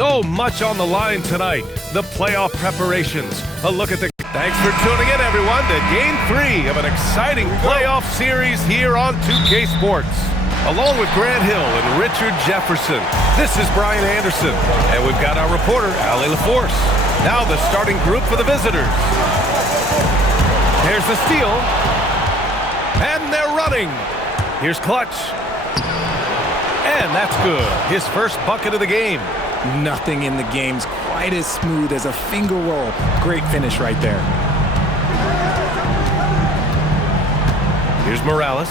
So much on the line tonight. The playoff preparations. A look at the... Thanks for tuning in, everyone, to Game 3 of an exciting playoff series here on 2K Sports. Along with Grant Hill and Richard Jefferson, this is Brian Anderson, and we've got our reporter, Allie LaForce. Now the starting group for the visitors. Here's the steal. And they're running. Here's Clutch. And that's good. His first bucket of the game. Nothing in the game's quite as smooth as a finger roll. Great finish right there. Here's Morales.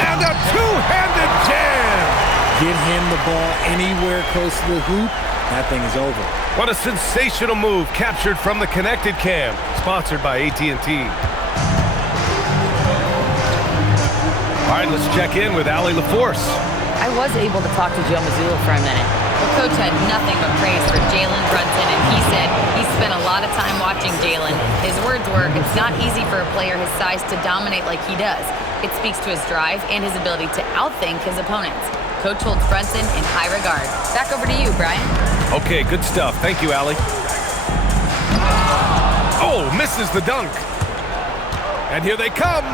And a two-handed jam! Get him the ball anywhere close to the hoop, that thing is over. What a sensational move captured from the Connected Cam, sponsored by AT&T. All right, let's check in with Allie LaForce. I was able to talk to Joe Mazzulla for a minute. The coach had nothing but praise for Jalen Brunson, and he said he spent a lot of time watching Jalen. His words were, it's not easy for a player his size to dominate like he does. It speaks to his drive and his ability to outthink his opponents. Coach holds Brunson in high regard. Back over to you, Brian. Okay, good stuff. Thank you, Allie. Oh, misses the dunk. And here they come.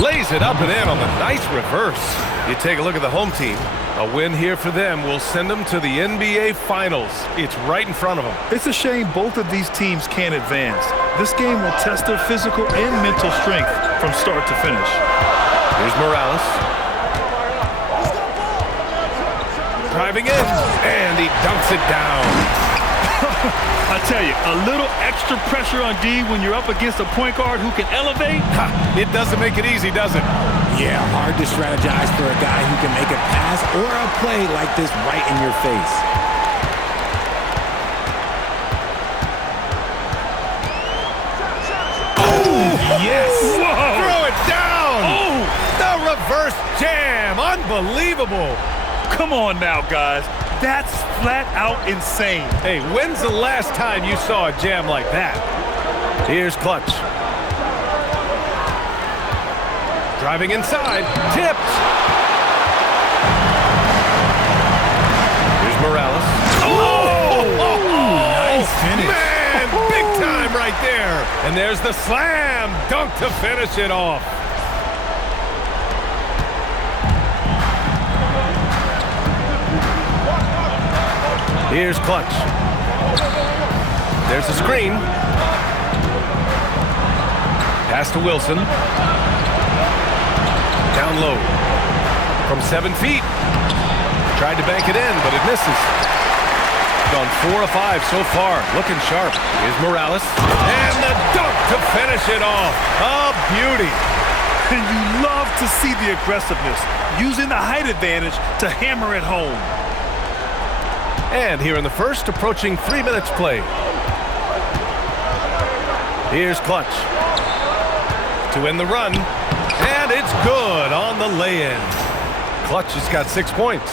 Lays it up and in on the nice reverse. You take a look at the home team. A win here for them will send them to the NBA Finals. It's right in front of them. It's a shame both of these teams can't advance. This game will test their physical and mental strength from start to finish. Here's Morales. Driving in, and he dunks it down. I tell you, a little extra pressure on D when you're up against a point guard who can elevate. It doesn't make it easy, does it? Yeah, hard to strategize for a guy who can make a pass or a play like this right in your face. Oh, yes! Whoa. Throw it down! Oh! The reverse jam! Unbelievable! Come on now, guys. That's flat out insane. Hey, when's the last time you saw a jam like that? Here's Clutch. Driving inside. Tipped. Here's Morales. Oh! Nice finish. Man, big time right there. And there's the slam dunk to finish it off. Here's Clutch. There's a screen. Pass to Wilson. Down low. From 7 feet. Tried to bank it in, but it misses. Gone 4 of 5 so far. Looking sharp. Here's Morales. And the dunk to finish it off. A beauty. And you love to see the aggressiveness, using the height advantage to hammer it home. And here in the first, approaching 3 minutes play. Here's Clutch. To end the run. And it's good on the lay-in. Clutch has got 6 points.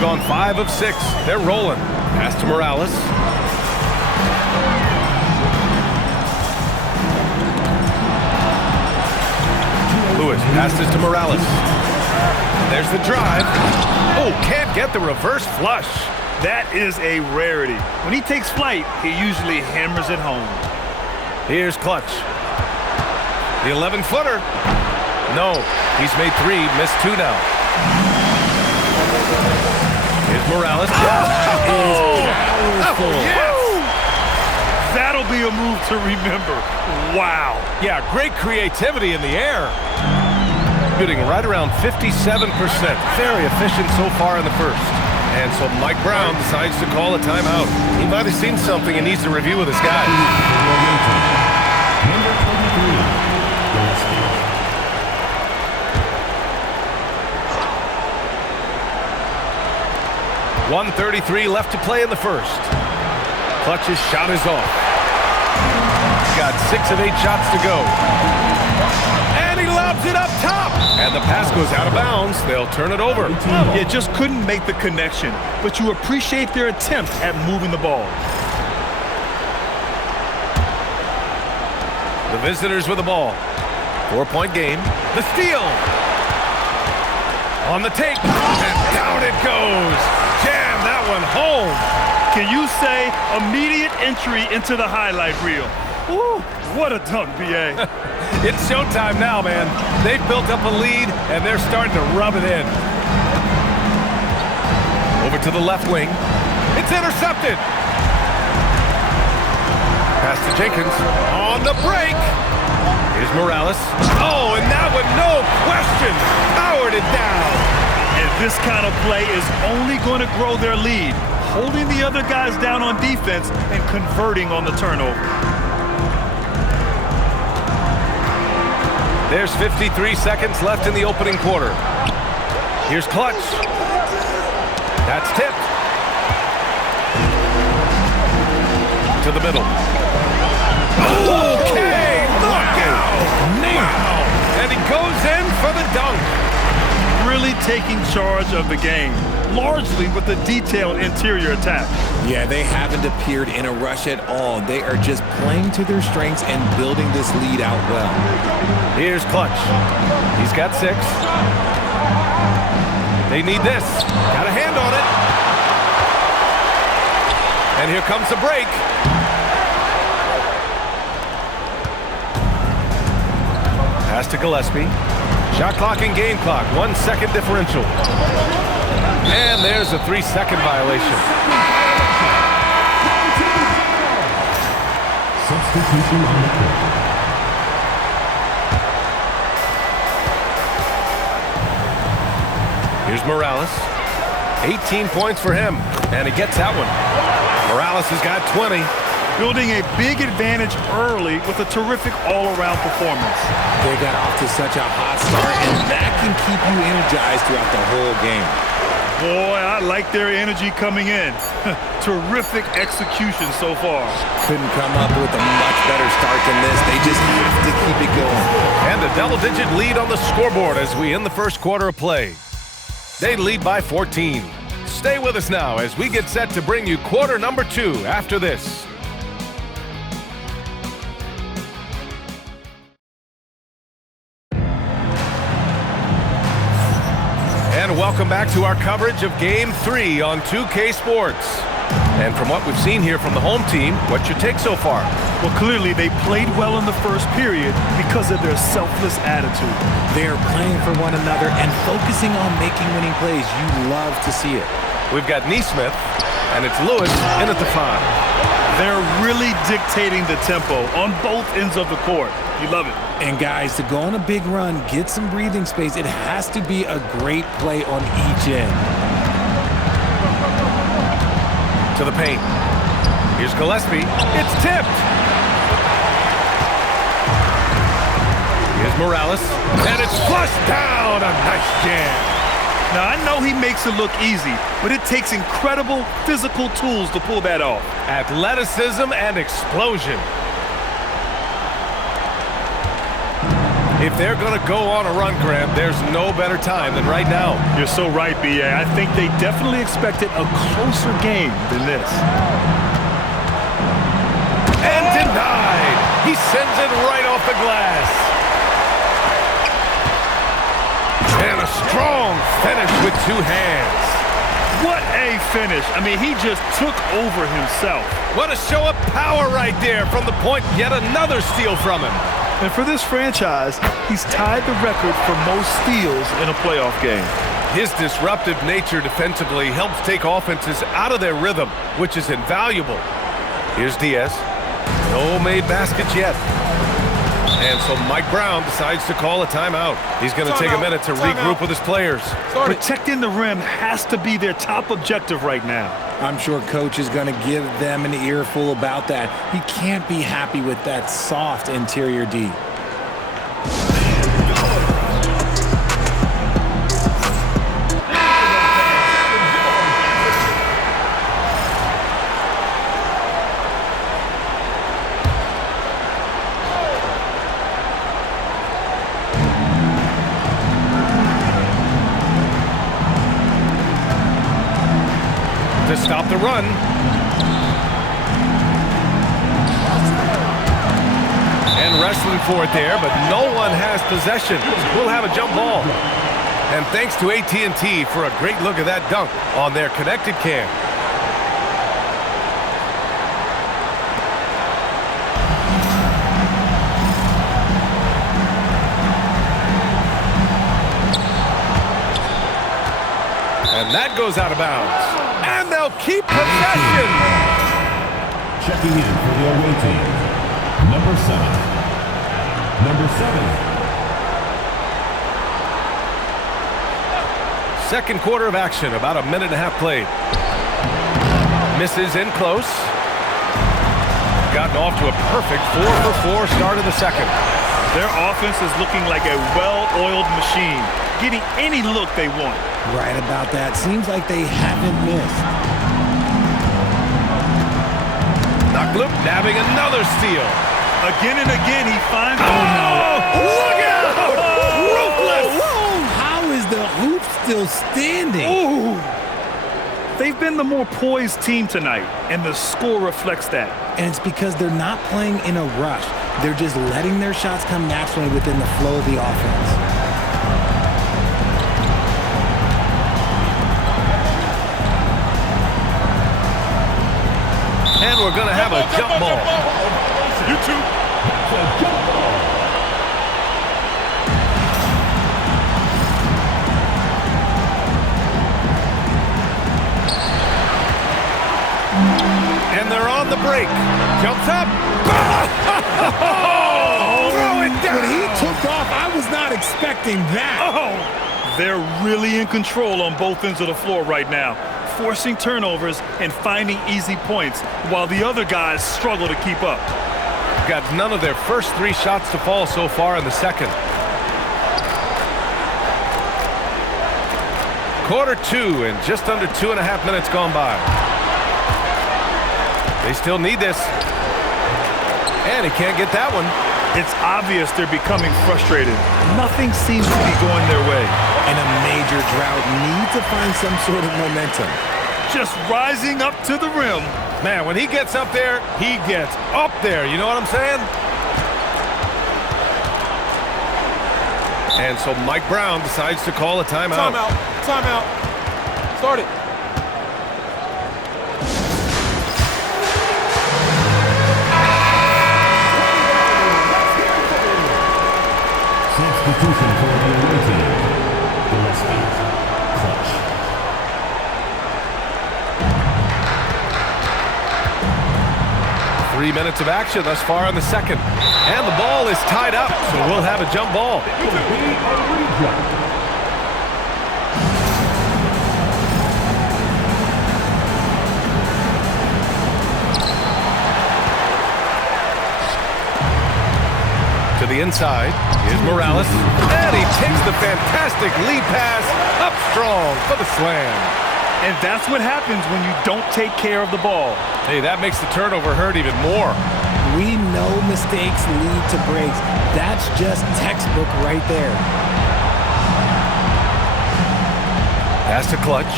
Gone 5 of 6. They're rolling. Pass to Morales. Lewis passes to Morales. There's the drive. Oh, can't get the reverse flush. That is a rarity. When he takes flight, he usually hammers it home. Here's Clutch. The 11-footer. No, he's made 3, missed 2 now. Here's Morales. Oh, yes! That'll be a move to remember. Wow. Yeah, great creativity in the air. Shooting right around 57%. Very efficient so far in the first. And so Mike Brown decides to call a timeout. He might have seen something and needs to review with his guys. Number 23, 1:33 left to play in the first. Clutch's shot is off. Got 6 of 8 shots to go. And he lobs it up top. And the pass goes out of bounds. They'll turn it over. You just couldn't make the connection, but you appreciate their attempt at moving the ball. The visitors with the ball. 4-point game. The steal. On the take. And down it goes. Jam that one home. Can you say immediate entry into the highlight reel? Woo, what a dunk, B.A. It's showtime now, man. They've built up a lead, and they're starting to rub it in. Over to the left wing. It's intercepted. Pass to Jenkins. On the break. Here's Morales. Oh, and that one, no question, powered it down. And this kind of play is only going to grow their lead, holding the other guys down on defense and converting on the turnover. There's 53 seconds left in the opening quarter. Here's Clutch. That's tipped. To the middle. Okay, knockout! Wow! And he goes in for the dunk. Really taking charge of the game, largely with the detailed interior attack. Yeah, they haven't appeared in a rush at all. They are just playing to their strengths and building this lead out well. Here's Clutch. He's got 6. They need this. Got a hand on it. And here comes the break. Pass to Gillespie. Shot clock and game clock. 1 second differential. And there's a 3-second violation. Substitution on the court. Here's Morales. 18 points for him. And he gets that one. Morales has got 20. Building a big advantage early with a terrific all-around performance. They got off to such a hot start, and that can keep you energized throughout the whole game. Boy, I like their energy coming in. Terrific execution so far. Couldn't come up with a much better start than this. They just have to keep it going. And a double-digit lead on the scoreboard as we end the first quarter of play. They lead by 14. Stay with us now as we get set to bring you quarter number 2 after this. And welcome back to our coverage of Game 3 on 2K Sports. And from what we've seen here from the home team, what's your take so far? Well, clearly they played well in the first period because of their selfless attitude. They're playing for one another and focusing on making winning plays. You love to see it. We've got Neesmith, and it's Lewis in at the 5. They're really dictating the tempo on both ends of the court. You love it. And guys, to go on a big run, get some breathing space, it has to be a great play on each end. To the paint. Here's Gillespie. It's tipped. Here's Morales. And it's flushed down. A nice jam. Now, I know he makes it look easy, but it takes incredible physical tools to pull that off. Athleticism and explosion. If they're going to go on a run, Grant, there's no better time than right now. You're so right, B.A. I think they definitely expected a closer game than this. And denied. He sends it right off the glass. And a strong finish with 2 hands. What a finish. I mean, he just took over himself. What a show of power right there from the point. Yet another steal from him. And for this franchise, he's tied the record for most steals in a playoff game. His disruptive nature defensively helps take offenses out of their rhythm, which is invaluable. Here's Diaz. No made baskets yet. And so Mike Brown decides to call a timeout. He's going to take a minute to regroup with his players. Protecting the rim has to be their top objective right now. I'm sure Coach is going to give them an earful about that. He can't be happy with that soft interior D. To stop the run. And wrestling for it there, but no one has possession. We'll have a jump ball. And thanks to AT&T for a great look at that dunk on their connected cam. And that goes out of bounds. And they'll keep possession. Checking in for the away team, number 7. Number 7. Second quarter of action, about a minute and a half played. Misses in close. Gotten off to a perfect 4-for-4 start of the second. Their offense is looking like a well-oiled machine, getting any look they want. Right about that. Seems like they haven't missed. Knocklup nabbing another steal. Again and again, he finds... Look out! Ruthless! How is the hoop still standing? Ooh. They've been the more poised team tonight, and the score reflects that. And it's because they're not playing in a rush. They're just letting their shots come naturally within the flow of the offense. And we're going to have a jump ball. You two. Jump ball. And they're on the break. Jumps up. Throw it down. When he took off, I was not expecting that. Oh, they're really in control on both ends of the floor right now, forcing turnovers and finding easy points while the other guys struggle to keep up. Got none of their first 3 shots to fall so far in the second. Quarter 2 and just under 2.5 minutes gone by. They still need this. And he can't get that one. It's obvious they're becoming frustrated. Nothing seems to be going their way. In a major drought, need to find some sort of momentum. Just rising up to the rim. Man, when he gets up there, he gets up there. You know what I'm saying? And so Mike Brown decides to call a timeout. Timeout. Start it. Substitution for the away team, Gillespie, clutch. Three minutes of action thus far in the second. And the ball is tied up, so we'll have a jump ball. To the inside is Morales. And he takes the fantastic lead pass up strong for the slam. And that's what happens when you don't take care of the ball. Hey, that makes the turnover hurt even more. We know mistakes lead to breaks. That's just textbook right there. Pass to Clutch.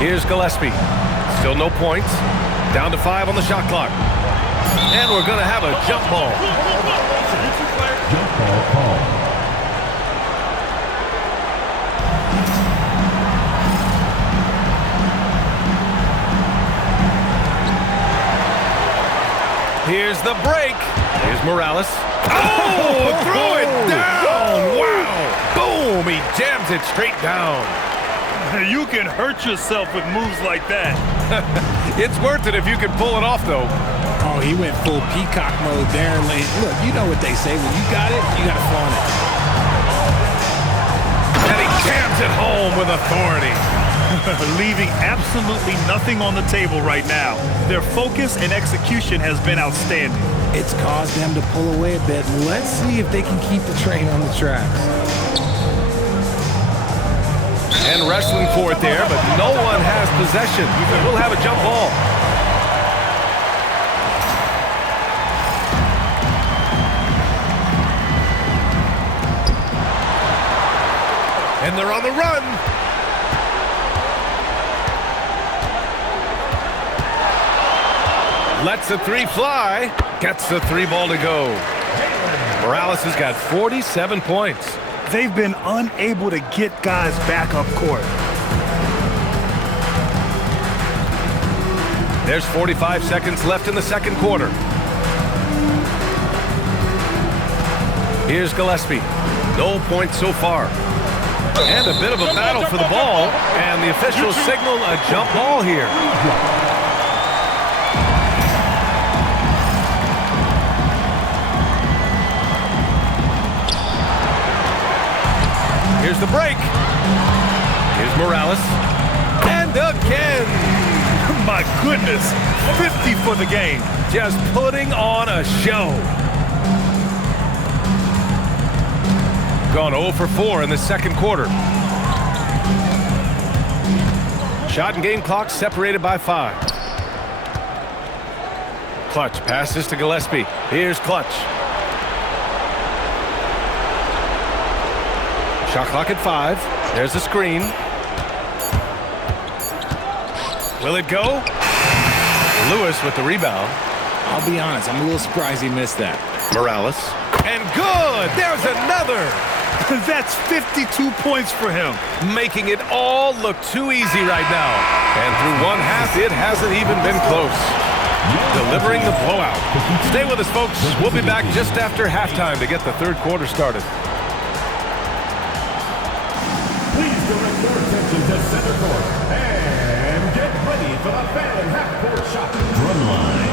Here's Gillespie. Still no points. Down to 5 on the shot clock. And we're going to have a jump ball. Jump ball call. Here's the break. Here's Morales. Oh, throw it down. Wow. Boom. He jams it straight down. You can hurt yourself with moves like that. It's worth it if you can pull it off, though. Oh, he went full peacock mode there. Look, you know what they say. When you got it, you got to flaunt it. And he jams it home with authority. Leaving absolutely nothing on the table right now. Their focus and execution has been outstanding. It's caused them to pull away a bit. Let's see if they can keep the train on the tracks. And wrestling for it there, but no one has possession. We'll have a jump ball. And they're on the run. Lets the three fly. Gets the three ball to go. Morales has got 47 points. They've been unable to get guys back up court. There's 45 seconds left in the second quarter. Here's Gillespie. No points so far. And a bit of a battle for the ball. And the officials signal a jump ball here. Here's the break. Here's Morales. And again. My goodness, 50 for the game. Just putting on a show. Gone 0 for 4 in the second quarter. Shot and game clock separated by 5. Clutch passes to Gillespie. Here's Clutch. Shot clock at 5. There's the screen. Will it go? Lewis with the rebound. I'll be honest, I'm a little surprised he missed that. Morales. And good! There's another! That's 52 points for him. Making it all look too easy right now. And through one half, it hasn't even been close. Delivering the blowout. Stay with us, folks. We'll be back just after halftime to get the third quarter started. Please direct your attention to center court. And get ready for the Fallon half-court shot. Drum line.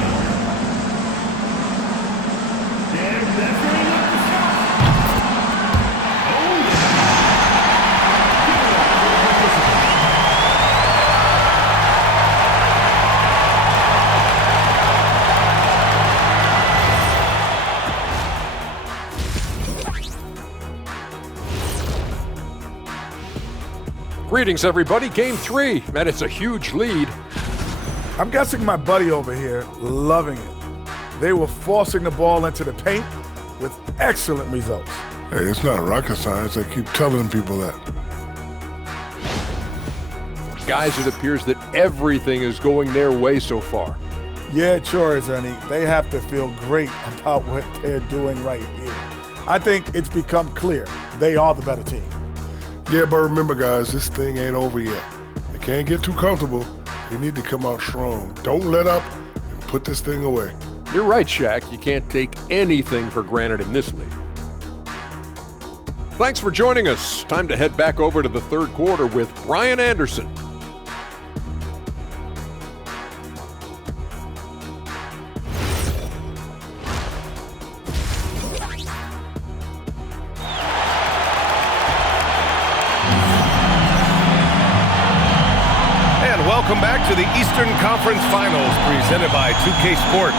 And that's where he left the shot. Oh, Greetings, everybody. Game 3, and it's a huge lead. I'm guessing my buddy over here loving it. They were forcing the ball into the paint with excellent results. Hey, it's not rocket science. I keep telling people that. Guys, it appears that everything is going their way so far. Yeah, it sure is, Ernie. They have to feel great about what they're doing right here. I think it's become clear they are the better team. Yeah, but remember, guys, this thing ain't over yet. They can't get too comfortable. They need to come out strong. Don't let up and put this thing away. You're right, Shaq. You can't take anything for granted in this league. Thanks for joining us. Time to head back over to the third quarter with Brian Anderson. Welcome back to the Eastern Conference Finals presented by 2K Sports.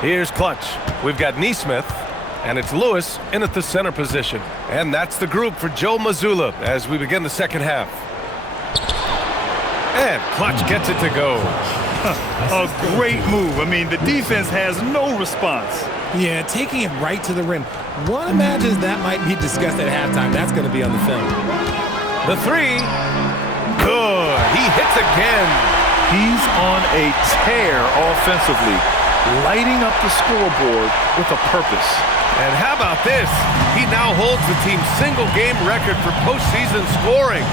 Here's Clutch. We've got Neesmith, and it's Lewis in at the center position. And that's the group for Joe Mazzulla as we begin the second half. And Clutch gets it to go. A great move. I mean, the defense has no response. Yeah, taking it right to the rim. One imagines that might be discussed at halftime. That's going to be on the film. The three. Good. He hits again. He's on a tear offensively, lighting up the scoreboard with a purpose. And how about this? He now holds the team's single-game record for postseason scoring.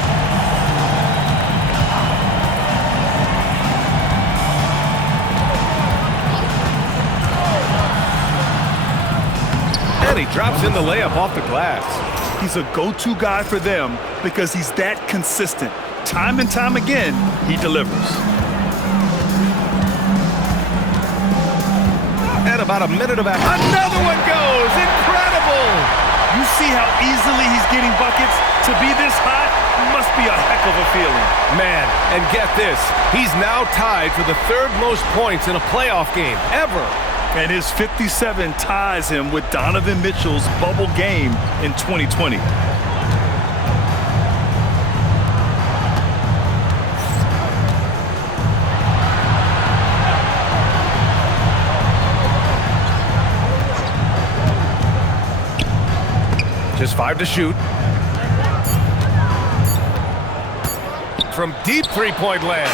And he drops in the layup off the glass. He's a go-to guy for them because he's that consistent. Time and time again, he delivers. And about a minute of action. Another one goes! Incredible! You see how easily he's getting buckets? To be this hot must be a heck of a feeling. Man, and get this. He's now tied for the third most points in a playoff game ever. And his 57 ties him with Donovan Mitchell's bubble game in 2020. Just 5 to shoot. From deep three-point land.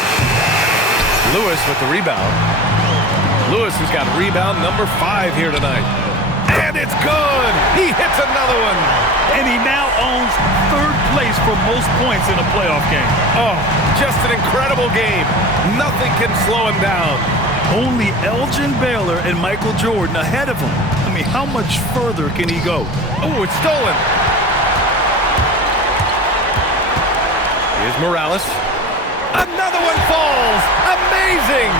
Lewis with the rebound. Lewis has got rebound number 5 here tonight. And it's good! He hits another one! And he now owns 3rd place for most points in a playoff game. Oh, just an incredible game. Nothing can slow him down. Only Elgin Baylor and Michael Jordan ahead of him. I mean, how much further can he go? Oh, it's stolen. Here's Morales. Another one falls. Amazing.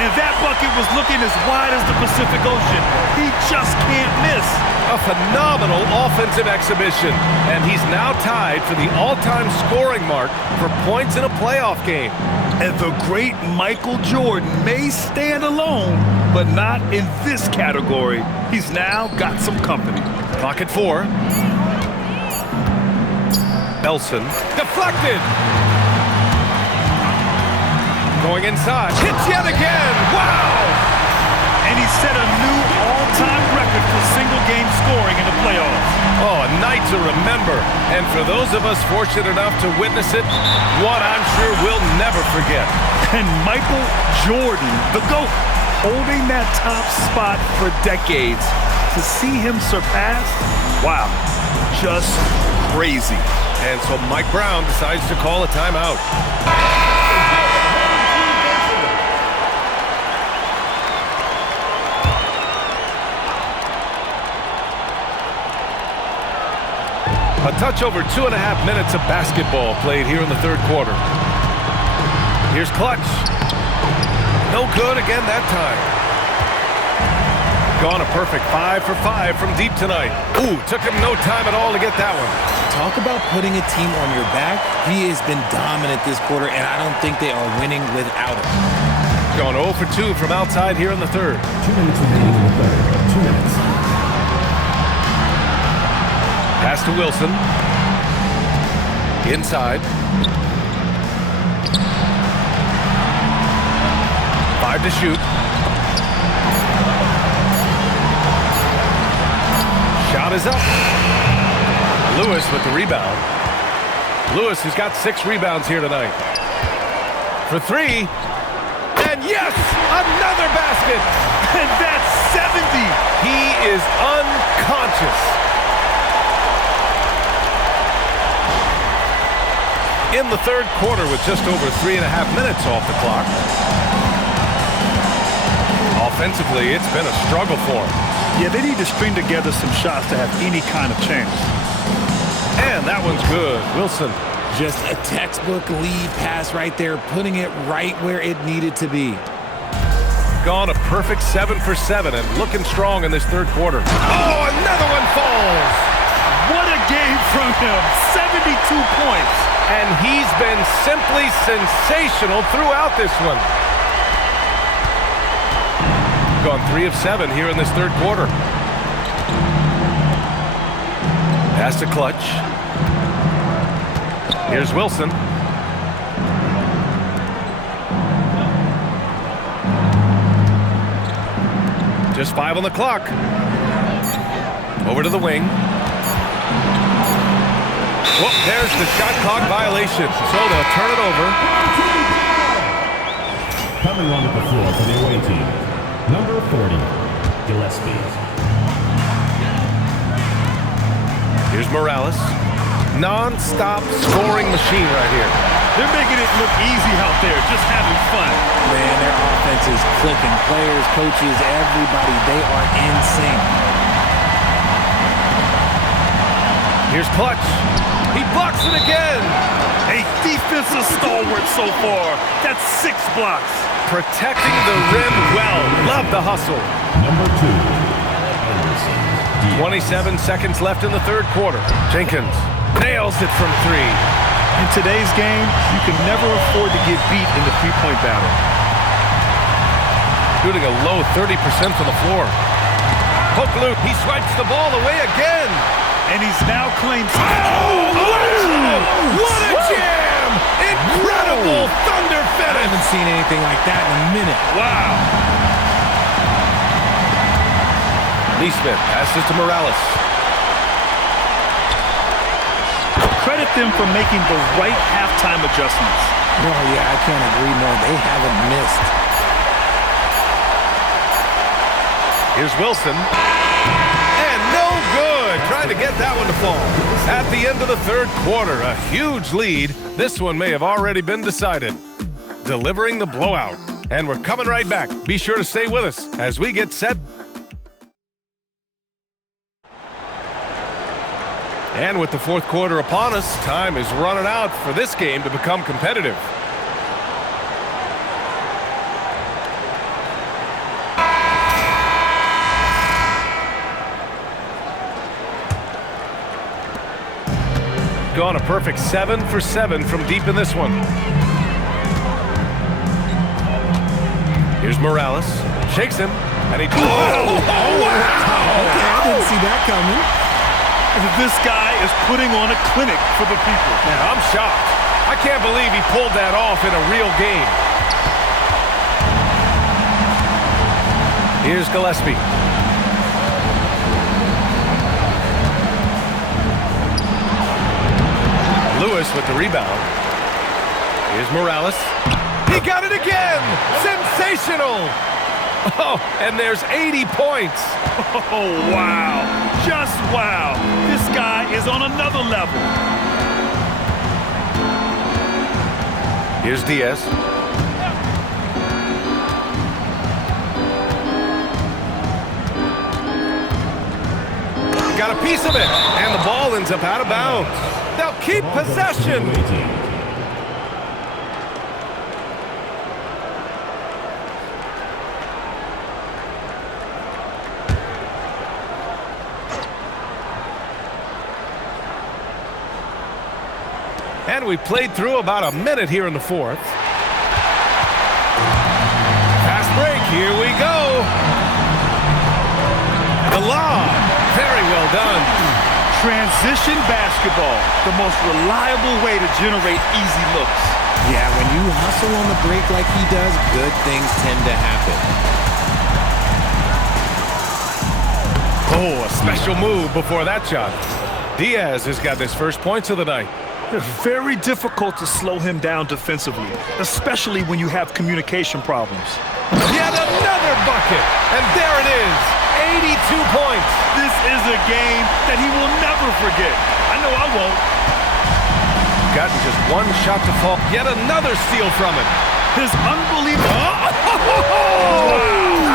And that bucket was looking as wide as the Pacific Ocean. He just can't miss. A phenomenal offensive exhibition. And he's now tied for the all-time scoring mark for points in a playoff game. And the great Michael Jordan may stand alone, but not in this category. He's now got some company. Clock at 4. Nelson deflected. Going inside. Hits yet again. Wow! And he set a new all-time record for single-game scoring in the playoffs. Oh, a night to remember. And for those of us fortunate enough to witness it, one I'm sure we'll never forget. And Michael Jordan, the GOAT, holding that top spot for decades. To see him surpassed, wow, just crazy. And so Mike Brown decides to call a timeout. A touch over 2.5 minutes of basketball played here in the 3rd quarter. Here's Clutch. No good again that time. Gone a perfect 5 for 5 from deep tonight. Ooh, took him no time at all to get that one. Talk about putting a team on your back. He has been dominant this quarter, and I don't think they are winning without him. Gone 0 for 2 from outside here in the 3rd. 2 minutes remaining in the 3rd. 2 minutes. Pass to Wilson. Inside. 5 to shoot. Shot is up. Lewis with the rebound. Lewis has got 6 rebounds here tonight. For 3. And yes! Another basket! And that's 70! He is unconscious. In the 3rd quarter with just over 3.5 minutes off the clock. Offensively, it's been a struggle for him. Yeah, they need to string together some shots to have any kind of chance. And that one's good. Wilson. Just a textbook lead pass right there, putting it right where it needed to be. Gone a perfect 7 for 7 and looking strong in this 3rd quarter. Oh, another one falls. What a game from him. 72 points. And he's been simply sensational throughout this one. Gone 3 of 7 here in this 3rd quarter. Pass to Clutch. Here's Wilson. Just 5 on the clock. Over to the wing. Well, there's the shot clock violation, so they'll turn it over. Coming onto the floor for the away team, number 40, Gillespie. Here's Morales. Non-stop scoring machine right here. They're making it look easy out there, just having fun. Man, their offense is clicking. Players, coaches, everybody, they are in sync. Here's Clutch. He blocks it again. A defensive stalwart so far. That's 6 blocks. Protecting the rim well. Love the hustle. Number 2, Anderson. 27 seconds left in the 3rd quarter. Jenkins nails it from 3. In today's game, you can never afford to get beat in the three-point battle. shooting a low 30% from the floor. Poke loop, he swipes the ball away again. And he's now claimed... What a jam! Incredible thunder I finish. haven't seen anything like that in a minute. Wow. Neesmith passes to Morales. Credit them for making the right halftime adjustments. Oh, yeah, I can't agree more. They haven't missed. Here's Wilson. And no good. Trying to get that one to fall. At the end of the third quarter, a huge lead. This one may have already been decided. Delivering the blowout. And we're coming right back. Be sure to stay with us as we get set. And with the fourth quarter upon us, time is running out for this game to become competitive. Gone a perfect 7 for 7 from deep in this one. Here's Morales. Shakes him. And he... Oh, wow! Okay, I didn't see that coming. This guy is putting on a clinic for the people. Man, I'm shocked. I can't believe he pulled that off in a real game. Here's Gillespie. Lewis with the rebound. Here's Morales. He got it again! Sensational! Oh, and there's 80 points. Oh, wow. Just wow. This guy is on another level. Here's Diaz. Got a piece of it, and the ball ends up out of bounds. They'll keep possession. And we played through about a minute here in the fourth. Fast break, here we go. The lob, very well done. Transition basketball, the most reliable way to generate easy looks. Yeah, when you hustle on the break like he does, good things tend to happen. Oh, a special move before that shot. Diaz has got his first points of the night. It's very difficult to slow him down defensively, especially when you have communication problems. Yet another bucket, and there it is, 82 points. This is a game that he will never forget. I know I won't. Gotten just one shot to fall. Yet another steal from him. His unbelievable... Wow.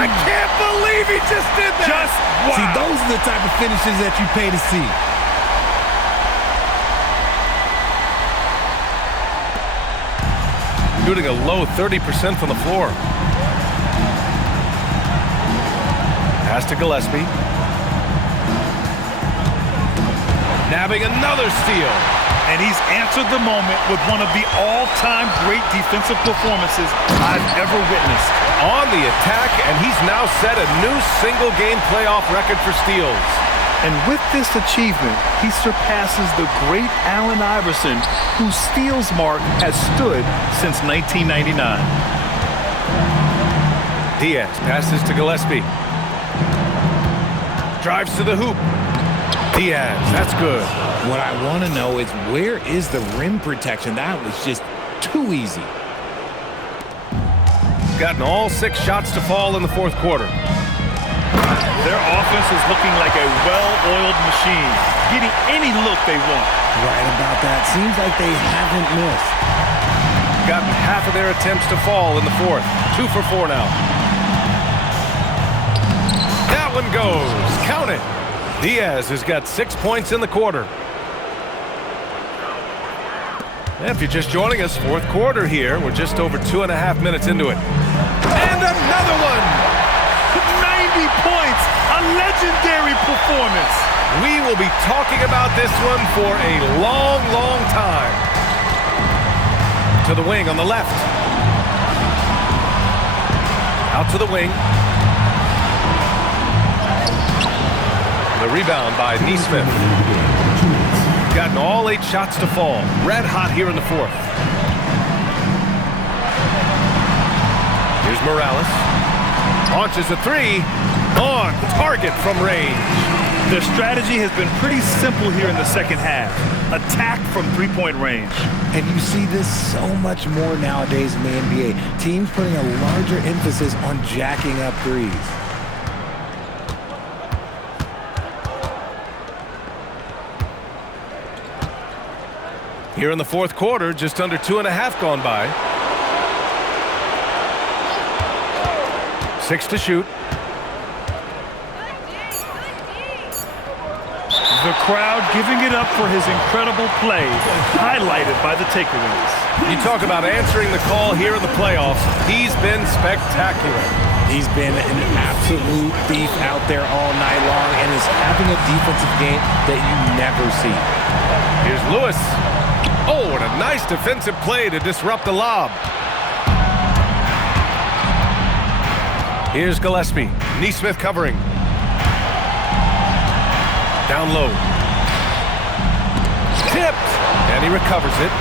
I can't believe he just did that. Just wow. See, those are the type of finishes that you pay to see. Shooting a low 30% from the floor. Pass to Gillespie. Nabbing another steal. And he's answered the moment with one of the all-time great defensive performances I've ever witnessed. On the attack, and he's now set a new single-game playoff record for steals. And with this achievement, he surpasses the great Allen Iverson, whose steals mark has stood since 1999. Diaz passes to Gillespie. Drives to the hoop. Diaz, that's good. What I want to know is, where is the rim protection? That was just too easy. Gotten all 6 shots to fall in the fourth quarter. Their offense is looking like a well-oiled machine, getting any look they want. Right about that. Seems like they haven't missed. Gotten half of their attempts to fall in the fourth. 2 for 4 now. That one goes. Count it. Diaz has got 6 points in the quarter. And if you're just joining us, fourth quarter here. We're just over 2.5 minutes into it. And another one! 90 points! A legendary performance! We will be talking about this one for a long, long time. To the wing on the left. Out to the wing. The rebound by Neesmith. Gotten all 8 shots to fall. Red hot here in the 4th. Here's Morales. Launches a 3. On target from range. Their strategy has been pretty simple here in the second half. Attack from three-point range. And you see this so much more nowadays in the NBA. Teams putting a larger emphasis on jacking up threes. Here in the 4th quarter, just under 2.5 gone by. 6 to shoot. The crowd giving it up for his incredible play, highlighted by the takeaways. You talk about answering the call here in the playoffs. He's been spectacular. He's been an absolute thief out there all night long and is having a defensive game that you never see. Here's Lewis. Oh, and a nice defensive play to disrupt the lob. Here's Gillespie. Neesmith covering. Down low. Tipped. And he recovers it.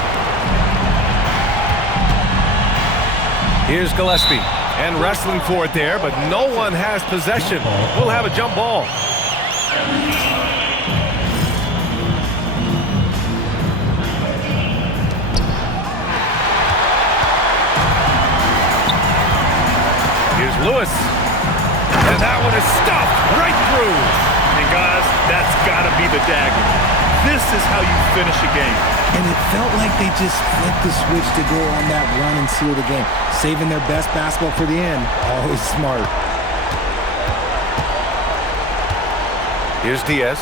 Here's Gillespie. And wrestling for it there, but no one has possession. We'll have a jump ball. Here's Lewis. And that one is stuffed right through. And guys, that's got to be the dagger. This is how you finish a game. And it felt like they just flipped the switch to go on that run and seal the game. Saving their best basketball for the end. Always smart. Here's Diaz.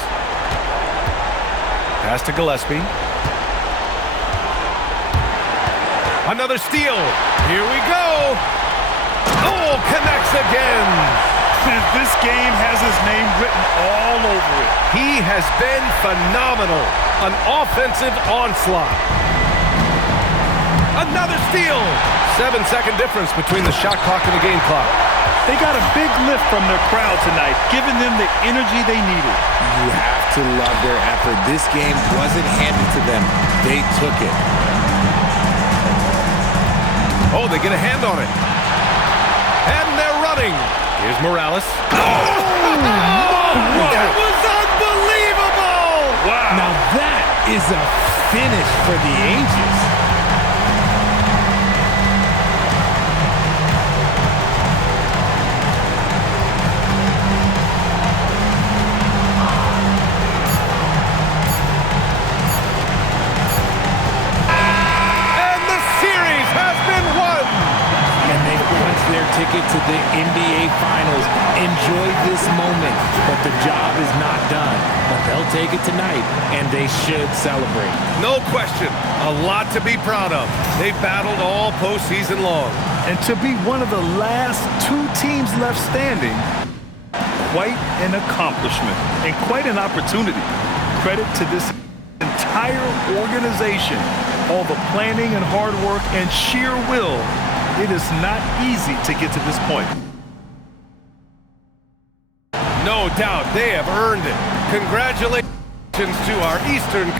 Pass to Gillespie. Another steal. Here we go. Oh, connects again. This game has his name written all over it. He has been phenomenal. An offensive onslaught. Another steal. 7-second difference between the shot clock and the game clock. They got a big lift from their crowd tonight, giving them the energy they needed. You have to love their effort. This game wasn't handed to them. They took it. Oh, they get a hand on it. And they're running. Here's Morales. Oh! That was unbelievable! Wow. Now that is a finish for the ages. And the series has been won! And they punched their ticket to the NBA Finals. Enjoy this moment, but the job is not done. But they'll take it tonight, and they should celebrate. No question. A lot to be proud of. They battled all postseason long. And to be one of the last 2 teams left standing, quite an accomplishment and quite an opportunity. Credit to this entire organization. All the planning and hard work and sheer will. It is not easy to get to this point. No doubt they have earned it. Congratulations to our Eastern